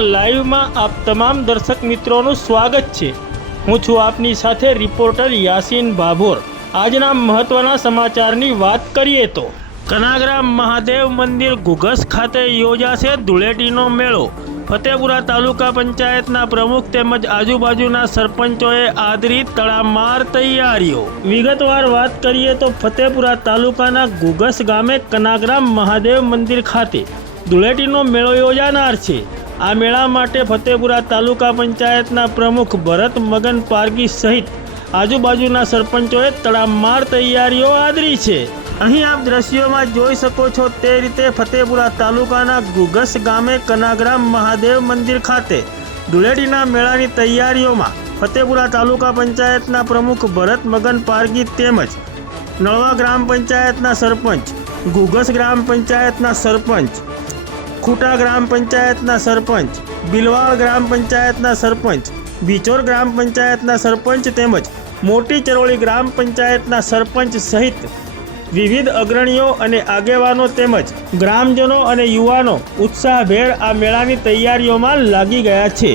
Live में आप तमाम दर्शक मित्रों स्वागत है। हूँ छूँ आपनी साथे रिपोर्टर यासीन भाभोर। आजना महत्वना समाचारनी वात करिए तो कनाग्राम महादेव मंदिर घुघस खाते योजाशे धूळेटीनो मेळो। फतेपुरा तालुका पंचायतना प्रमुख तेमज आजूबाजूना सरपंचोए आदरी तड़ामार तैयारीओ। विगतवार बात करिए तो फतेपुरा तालुकाना घुघस गामे कनाग्राम महादेव मंदिर खाते धूळेटीनो मेळो योजानार छे। आ मेळा माटे फतेपुरा तालुका पंचायतना प्रमुख भरत मगन पारगी सहित आजूबाजूना सरपंचोए तड़ामार तैयारीओ आदरी छे। અહીં આપ દ્રશ્યોમાં જોઈ શકો છો તે રીતે ફતેપુરા તાલુકાના ઘુઘસ ગામે કનાગ્રામ મહાદેવ મંદિર ખાતે ધૂળેટીના મેળાની તૈયારીઓમાં ફતેપુરા તાલુકા પંચાયતના પ્રમુખ ભરત મગન પારગી તેમજ નળવા ગ્રામ પંચાયતના સરપંચ, ઘુઘસ ગ્રામ પંચાયતના સરપંચ, ખૂટા ગ્રામ પંચાયતના સરપંચ, બિલવાડ ગ્રામ પંચાયતના સરપંચ, બિચોર ગ્રામ પંચાયતના સરપંચ તેમજ મોટી ચરોળી ગ્રામ પંચાયતના સરપંચ સહિત વિવિધ અગ્રણીઓ અને આગેવાનો તેમજ ગ્રામજનો અને યુવાનો ઉત્સાહભેર આ મેળાની તૈયારીઓમાં લાગી ગયા છે।